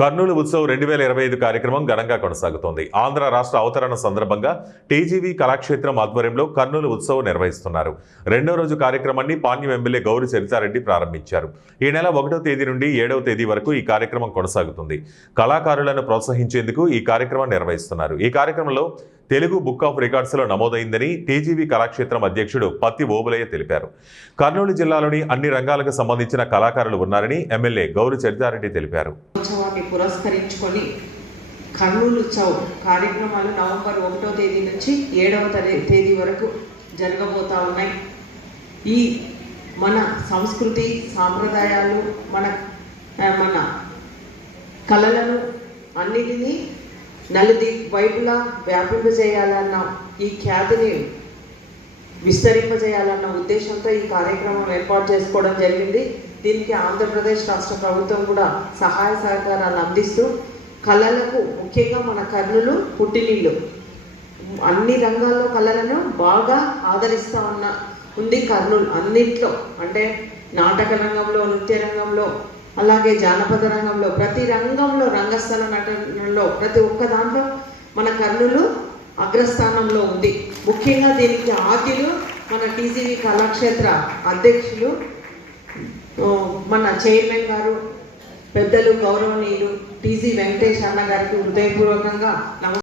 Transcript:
కర్నూలు ఉత్సవ్ 2025 కార్యక్రమం ఘనంగా కొనసాగుతోంది. ఆంధ్ర రాష్ట్ర అవతరణ సందర్భంగా టీజీవీ కళాక్షేత్రం ఆధ్వర్యంలో కర్నూలు ఉత్సవ్ నిర్వహిస్తున్నారు. రెండో రోజు కార్యక్రమాన్ని పాణ్యం ఎమ్మెల్యే గౌరి చరితారెడ్డి ప్రారంభించారు. ఈ నెల 1వ తేదీ నుండి 7వ తేదీ వరకు ఈ కార్యక్రమం కొనసాగుతుంది. కళాకారులను ప్రోత్సహించేందుకు ఈ కార్యక్రమం నిర్వహిస్తున్నారు. ఈ కార్యక్రమంలో Telugu book of రికార్డ్స్లో నమోదైందని TGV Kalakshetram అధ్యక్షుడు పత్తి ఓబులయ్య తెలిపారు. కర్నూలు జిల్లాలోని అన్ని రంగాలకు సంబంధించిన కళాకారులు ఉన్నారని ఎమ్మెల్యే గౌరి చరితారెడ్డి తెలిపారు. పురస్కరించుకొని కర్నూలు ఉత్సవ్ కార్యక్రమాలు నవంబర్ 1వ తేదీ నుంచి 7వ తేదీ వరకు జరగబోతా ఉన్నాయి. ఈ మన సంస్కృతి సాంప్రదాయాలు మన కళలను అన్నిటినీ నలుది వైపులా వ్యాపింపజేయాలన్న ఈ ఖ్యాతిని విస్తరింపజేయాలన్న ఉద్దేశంతో ఈ కార్యక్రమం ఏర్పాటు చేసుకోవడం జరిగింది. దీనికి ఆంధ్రప్రదేశ్ రాష్ట్ర ప్రభుత్వం కూడా సహాయ సహకారాలు అందిస్తూ కళలకు ముఖ్యంగా మన కర్నూలు పుట్టినిల్లు అన్ని రంగాల్లో కళలను బాగా ఆదరిస్తూ ఉంది కర్నూలు. అన్నింట్లో అంటే నాటక రంగంలో, నృత్య రంగంలో, అలాగే జానపద రంగంలో, ప్రతి రంగంలో, రంగస్థల నటనలో ప్రతి ఒక్క దాంట్లో మన కర్నూలు అగ్రస్థానంలో ఉంది. ముఖ్యంగా దీనికి ఆద్యులు మన టీజీవీ కళాక్షేత్ర అధ్యక్షులు మన చైర్మన్ గారు పెద్దలు గౌరవనీయులు టీజీ వెంకటేష్ అన్న గారికి హృదయపూర్వకంగా